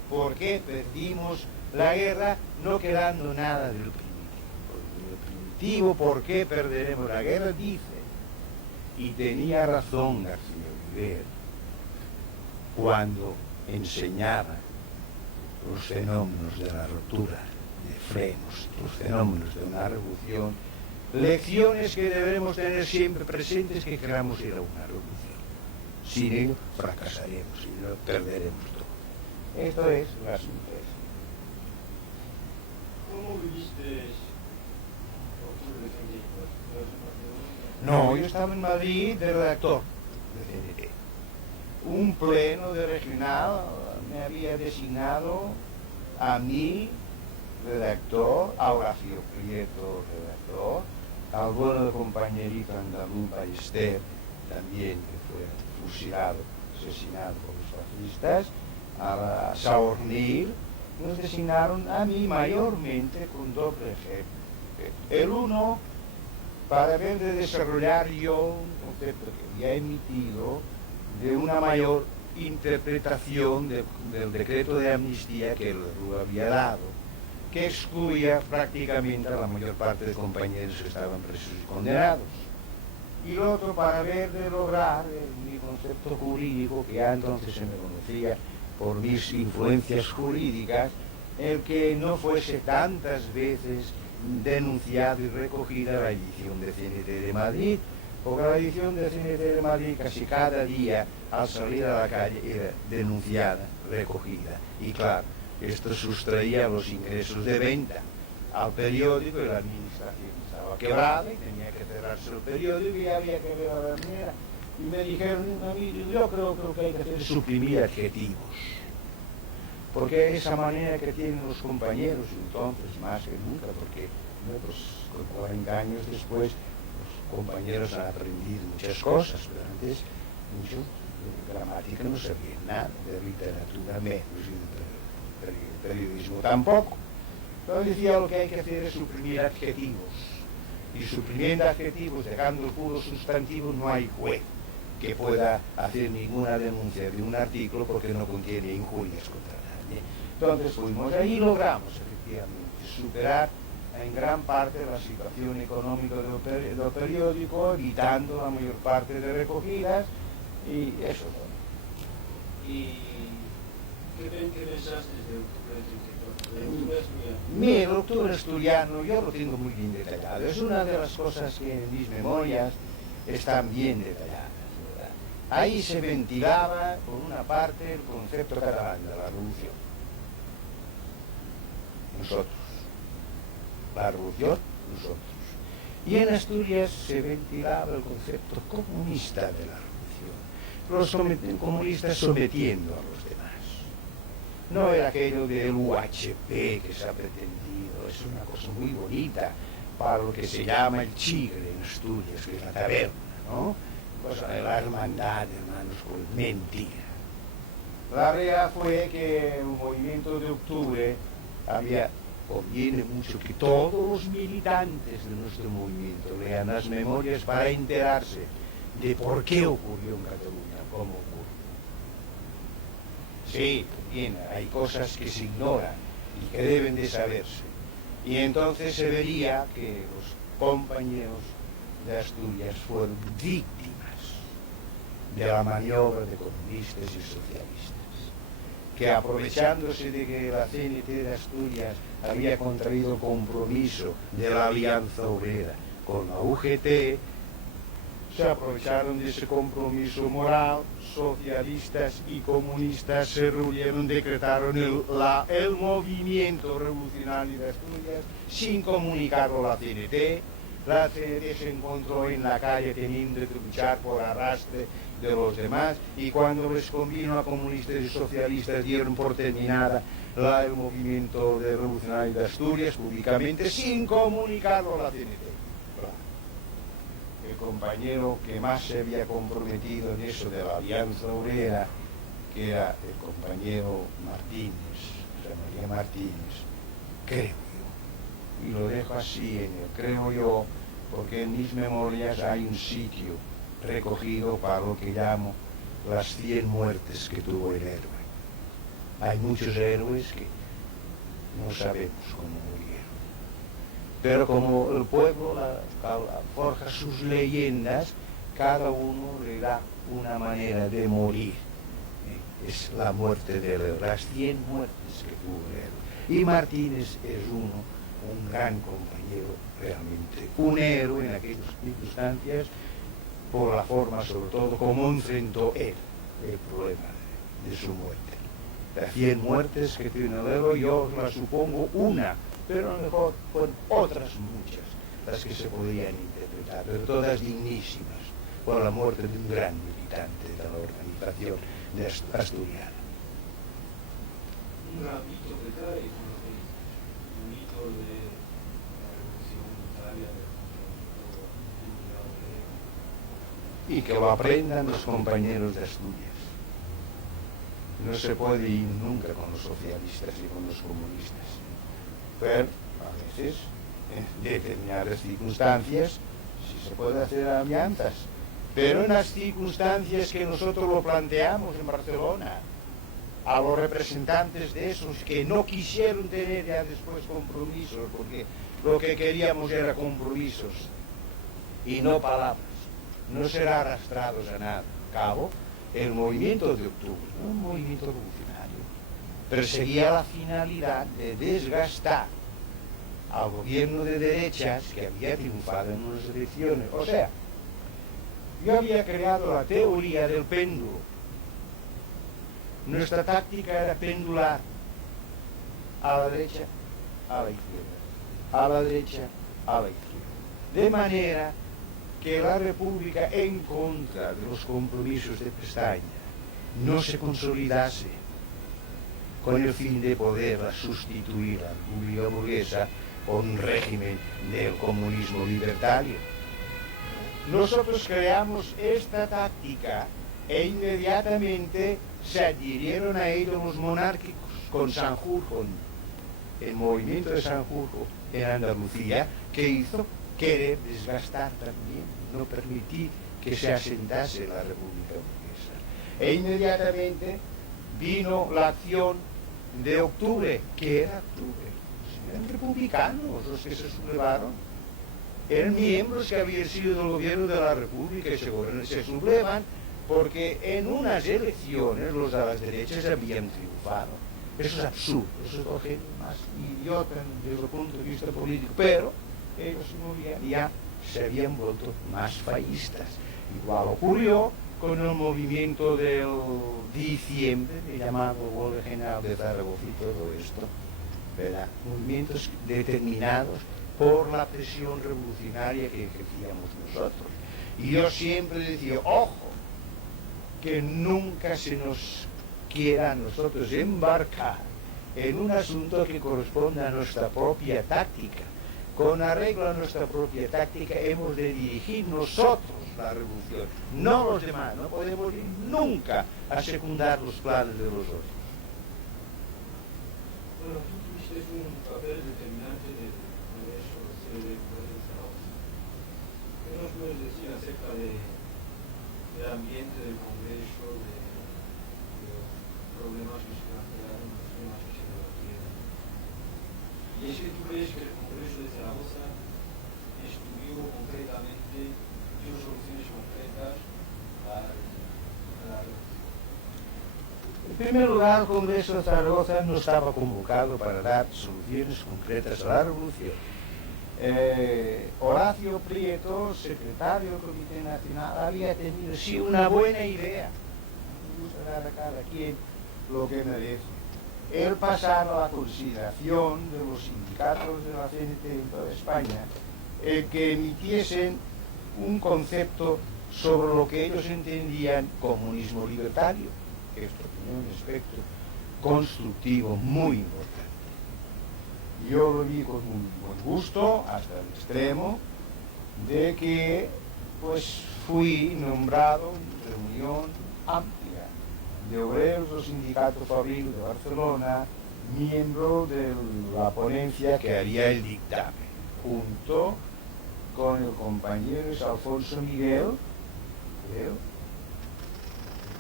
¿Por qué perdimos la guerra? No quedando nada del primitivo. ¿Por qué perderemos la guerra? Dice, y tenía razón García Oliver cuando enseñaba los fenómenos de la rotura de frenos, los fenómenos de una revolución, lecciones que debemos tener siempre presentes que queramos ir a una revolución. Sin ello fracasaremos y lo perderemos todo. Esto es el asunto. ¿Cómo viviste? No, yo estaba en Madrid de redactor de CNT. Un pleno de regional me había designado a mí, redactor, a Horacio Prieto, redactor, al bueno compañerito andaluz Ballester, también que fue fusilado asesinado por los fascistas, a Saornil, nos designaron a mí mayormente con doble jefe. El uno, para ver de desarrollar yo un concepto que había emitido de una mayor interpretación del decreto de amnistía que el Rúa había dado, que excluía prácticamente a la mayor parte de compañeros que estaban presos y condenados. Y el otro, para ver de lograr mi concepto jurídico, que ya entonces se me conocía por mis influencias jurídicas, el que no fuese tantas veces denunciado y recogida la edición de CNT de Madrid, porque la edición de CNT de Madrid casi cada día al salir a la calle era denunciada, recogida. Y claro, esto sustraía los ingresos de venta al periódico y la administración estaba quebrada y tenía que cerrarse el periódico y había que ver a la manera. Y me dijeron a mí, yo creo que lo que hay que hacer es suprimir adjetivos. Porque esa manera que tienen los compañeros, entonces más que nunca, porque con 40 años después los compañeros han aprendido muchas cosas, pero antes mucho de gramática no sabían nada, de literatura menos y de periodismo tampoco. Entonces decía, lo que hay que hacer es suprimir adjetivos, y suprimiendo adjetivos, dejando el puro sustantivo, no hay juez que pueda hacer ninguna denuncia de un artículo porque no contiene injurias contra nadie. Entonces fuimos ahí y logramos efectivamente superar en gran parte la situación económica del periódico, evitando la mayor parte de recogidas, y eso. ¿Y qué pensaste de octubre del 34? Mi el octubre asturiano yo lo tengo muy bien detallado. Es una de las cosas que en mis memorias están bien detalladas, ¿verdad? Ahí se ventilaba, por una parte, el concepto catalán de la revolución. Nosotros. La revolución, nosotros. Y en Asturias se ventilaba el concepto comunista de la revolución. Los comunistas sometiendo a los demás. No era aquello del UHP que se ha pretendido, es una cosa muy bonita para lo que se llama el chigre en Asturias, que es la taberna, ¿no? Cosa de la hermandad, hermanos, pues mentira. La realidad fue que el movimiento de octubre conviene mucho que todos los militantes de nuestro movimiento lean las memorias para enterarse de por qué ocurrió en Cataluña, cómo ocurrió. Sí, bien, hay cosas que se ignoran y que deben de saberse. Y entonces se vería que los compañeros de Asturias fueron víctimas de la maniobra de comunistas y socialistas, que aprovechándose de que la CNT de Asturias había contraído el compromiso de la Alianza Obrera con la UGT, se aprovecharon de ese compromiso moral, socialistas y comunistas se reunieron, decretaron el movimiento revolucionario de Asturias sin comunicarlo a la CNT. La CNT se encontró en la calle teniendo que luchar por arrastre de los demás, y cuando les convino a comunistas y socialistas dieron por terminada el movimiento revolucionario de Asturias públicamente sin comunicarlo a la CNT. El compañero que más se había comprometido en eso de la Alianza Obrera, que era el compañero Martínez, José María Martínez, creo yo, y lo dejo así en el creo yo, porque en mis memorias hay un sitio recogido para lo que llamo las 100 muertes que tuvo el héroe. Hay muchos héroes que no sabemos cómo murieron, pero como el pueblo forja sus leyendas, cada uno le da una manera de morir. Es la muerte del héroe, las 100 muertes que tuvo el héroe. Y Martínez es un gran compañero, realmente un héroe en aquellas circunstancias, por la forma sobre todo como enfrentó él el problema de su muerte. Las 100 muertes que tiene el héroe, yo las supongo una, pero a lo mejor con otras muchas las que se podían interpretar, pero todas dignísimas, por la muerte de un gran militante de la organización asturiana. Un rabito que trae, un mito de la revolución voluntaria y que lo aprendan los compañeros de Asturias. no se puede ir nunca con los socialistas y con los comunistas. Pero a veces, en determinadas circunstancias, sí se puede hacer alianzas. Pero en las circunstancias que nosotros lo planteamos en Barcelona, a los representantes de esos que no quisieron tener ya después compromisos, porque lo que queríamos era compromisos y no palabras, no ser arrastrados a nada. Cabo, el movimiento de octubre, un movimiento revolucionario, perseguía la finalidad de desgastar al gobierno de derechas que había triunfado en unas elecciones. O sea, yo había creado la teoría del péndulo. Nuestra táctica era pendular a la derecha, a la izquierda, a la derecha, a la izquierda. De manera que la República, en contra de los compromisos de Pestaña, no se consolidase con el fin de poderla sustituir a la República burguesa por un régimen del comunismo libertario. Nosotros creamos esta táctica e inmediatamente se adhirieron a ello los monárquicos con Sanjurjo, el movimiento de Sanjurjo en Andalucía, que hizo querer desgastar también, no permitir que se asentase la República burguesa. E inmediatamente vino la acción de octubre, que era octubre. Eran republicanos los que se sublevaron, eran miembros que habían sido del gobierno de la República y se sublevan porque en unas elecciones los de las derechas habían triunfado. Eso es absurdo, eso es lo que más idiota desde el punto de vista político, pero ellos ya se habían vuelto más fallistas. Igual ocurrió con el movimiento del diciembre, el llamado Huelga General de Zaragoza y todo esto, ¿verdad? Movimientos determinados por la presión revolucionaria que ejercíamos nosotros. Y yo siempre decía, ojo, que nunca se nos quiera a nosotros embarcar en un asunto que corresponda a nuestra propia táctica. Con arreglo a nuestra propia táctica hemos de dirigir nosotros la revolución, no los demás. No podemos ir nunca a secundar los planes de los otros. Bueno, tú tuviste un papel determinante en el Congreso de Zaragoza. ¿Qué nos puedes decir acerca del ambiente del Congreso, de los problemas que se plantearon, los temas que se debatieron? Y es que tú crees que el Congreso de Zaragoza estudió concretamente, dio soluciones concretas a la En primer lugar, el Congreso de Zaragoza no estaba convocado para dar soluciones concretas a la revolución. Horacio Prieto, secretario del Comité Nacional, había tenido sí una buena idea. Me gusta dar a cada quien lo que merece. El pasar a la consideración de los sindicatos de la CNT en toda España, que emitiesen un concepto sobre lo que ellos entendían comunismo libertario. Esto tiene un aspecto constructivo muy importante. Yo lo vi con muy buen gusto, hasta el extremo de que pues fui nombrado en reunión amplia de obreros del Sindicato Fabril de Barcelona, miembro de la ponencia que haría el dictamen, junto con el compañero Alfonso Miguel, el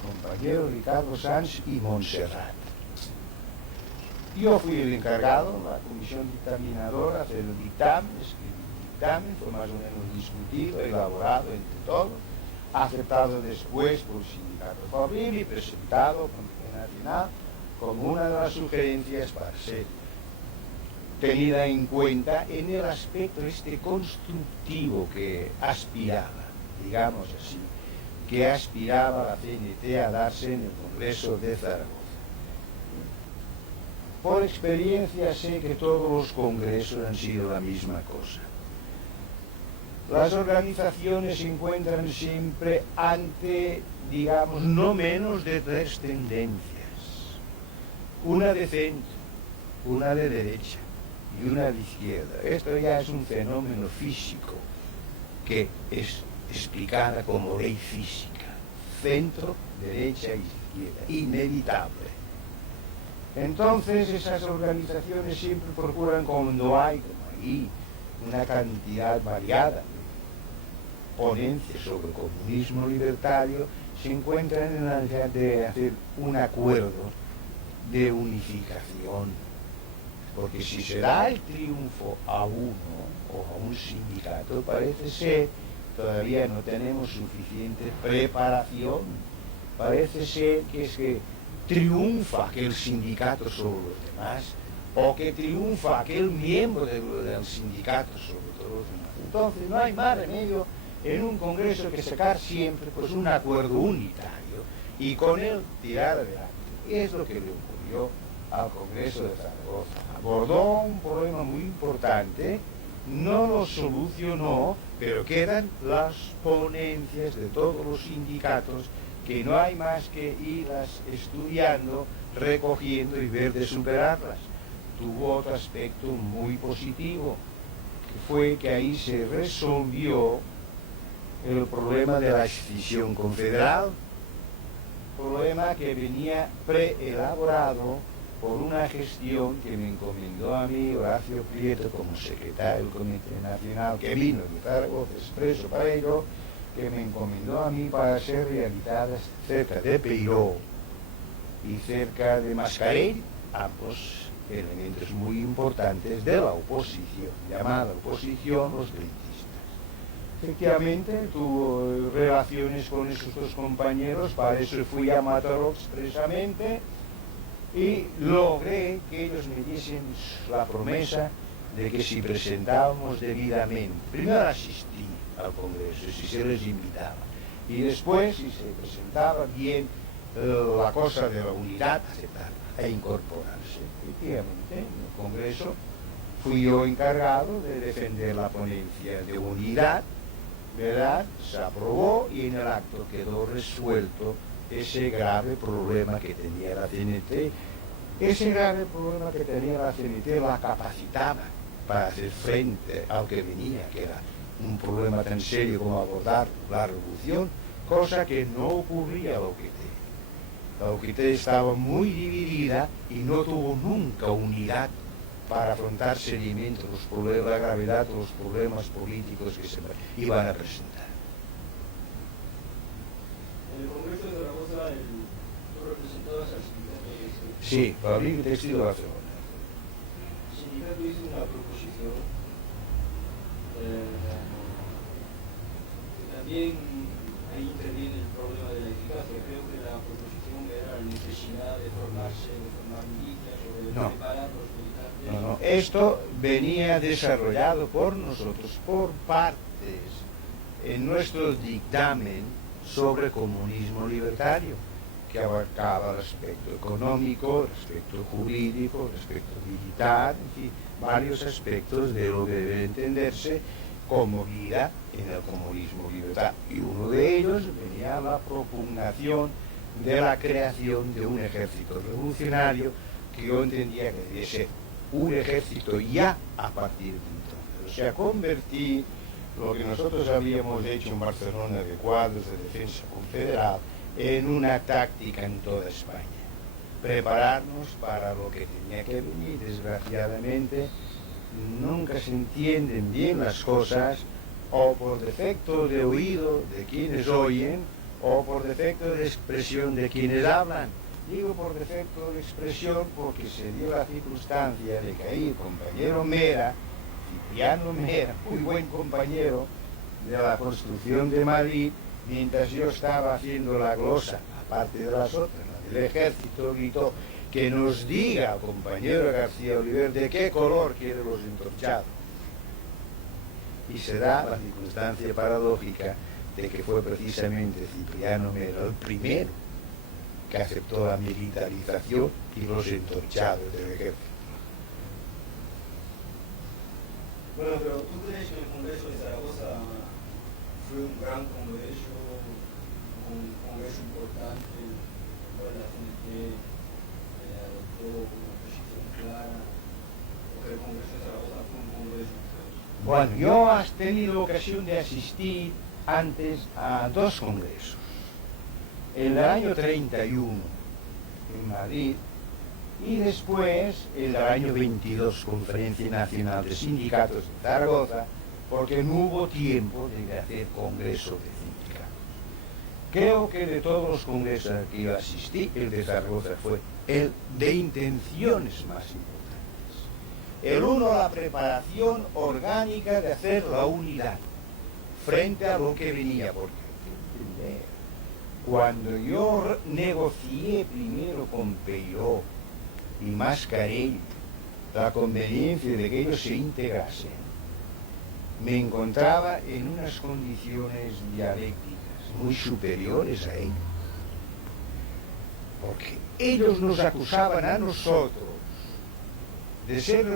compañero Ricardo Sanz y Montserrat. Yo fui el encargado, la comisión dictaminadora, hacer el dictamen, escribir el dictamen, fue más o menos discutido, elaborado entre todos, aceptado después por el Sindicato Fabril y presentado por el Comité Nacional como una de las sugerencias para ser tenida en cuenta en el aspecto constructivo que aspiraba, digamos así, que aspiraba la CNT a darse en el Congreso de Zaragoza. Por experiencia sé que todos los congresos han sido la misma cosa. Las organizaciones se encuentran siempre ante, digamos, no menos de tres tendencias. Una de centro, una de derecha y una de izquierda. Esto ya es un fenómeno físico que es explicada como ley física. centro, derecha e izquierda, inevitable. Entonces esas organizaciones siempre procuran, cuando hay, como ahí, una cantidad variada de ponencias sobre comunismo libertario, se encuentran en la necesidad de hacer un acuerdo de unificación, porque si se da el triunfo a uno o a un sindicato, parece ser todavía no tenemos suficiente preparación, parece ser que es que triunfa aquel sindicato sobre los demás, o que triunfa aquel miembro del sindicato sobre todos los demás. Entonces no hay más remedio en un congreso que sacar siempre pues un acuerdo unitario y con él tirar adelante. Y es lo que le ocurrió al Congreso de Zaragoza. Abordó un problema muy importante, no lo solucionó, pero quedan las ponencias de todos los sindicatos que no hay más que irlas estudiando, recogiendo y ver de superarlas. Tuvo otro aspecto muy positivo, que fue que ahí se resolvió el problema de la escisión confederal, problema que venía preelaborado por una gestión que me encomendó a mí Horacio Prieto como secretario del Comité Nacional, que vino de Zaragoza expreso para ello, que me encomendó a mí para ser realizadas cerca de Peiró y cerca de Mascarell, ambos elementos muy importantes de la oposición, llamada oposición los dentistas. Efectivamente, tuvo relaciones con esos dos compañeros, para eso fui a Mataró expresamente, y logré que ellos me diesen la promesa de que si presentábamos debidamente, primero asistí al Congreso, si se les invitaba, y después, si se presentaba bien la cosa de la unidad, aceptarla e incorporarse. Efectivamente, en el Congreso fui yo encargado de defender la ponencia de unidad, ¿verdad? Se aprobó y en el acto quedó resuelto ese grave problema que tenía la CNT. Ese grave problema que tenía la CNT la capacitaba para hacer frente al que venía, que era un problema tan serio como abordar la revolución, cosa que no ocurría a la UGT. La UGT estaba muy dividida y no tuvo nunca unidad para afrontar seriamente los problemas, la gravedad de los problemas políticos que se iban a presentar. En el Congreso de Zaragoza, tú representabas al sindicato. Sí, Fabril Textil de Barcelona. El sindicato hizo una proposición que también ahí interviene el problema de la eficacia. Creo que la proposición era la necesidad de formarse, de formar milicias o de preparar los militantes. No, esto venía desarrollado por nosotros, por partes, en nuestro dictamen sobre comunismo libertario, que abarcaba el aspecto económico, el aspecto jurídico, el aspecto militar, en fin, varios aspectos de lo que debe entenderse como vida en el comunismo libertario. Y uno de ellos venía la propugnación de la creación de un ejército revolucionario que yo entendía que debía ser un ejército ya a partir de entonces. O sea, convertir lo que nosotros habíamos hecho en Barcelona de cuadros de defensa confederal en una táctica en toda España. Prepararnos para lo que tenía que venir. Desgraciadamente, nunca se entienden bien las cosas, o por defecto de oído de quienes oyen, o por defecto de expresión de quienes hablan. Digo por defecto de expresión porque se dio la circunstancia de que ahí el compañero Mera, Cipriano Mera, muy buen compañero de la construcción de Madrid, mientras yo estaba haciendo la glosa, aparte de las otras, la del ejército, gritó que nos diga al compañero García Oliver de qué color quiere los entorchados. Y se da la circunstancia paradójica de que fue precisamente Cipriano Mera el primero que aceptó la militarización y los entorchados del ejército. Bueno, pero ¿tú crees que el Congreso de Zaragoza fue un gran congreso, un congreso importante, en el cual la gente adoptó una posición clara, o que el Congreso de Zaragoza fue un congreso? Bueno, yo he tenido ocasión de asistir antes a dos congresos. en el año 31 en Madrid, y después en el año 22 Conferencia Nacional de Sindicatos de Zaragoza, porque no hubo tiempo de hacer congreso de sindicatos. Creo que de todos los congresos a que yo asistí, el de Zaragoza fue el de intenciones más importantes. El uno, la preparación orgánica de hacer la unidad frente a lo que venía, porque cuando yo negocié primero con Peiró y Mascarell la conveniencia de que ellos se integrasen, me encontraba en unas condiciones dialécticas muy superiores a ellos, porque ellos nos acusaban a nosotros de ser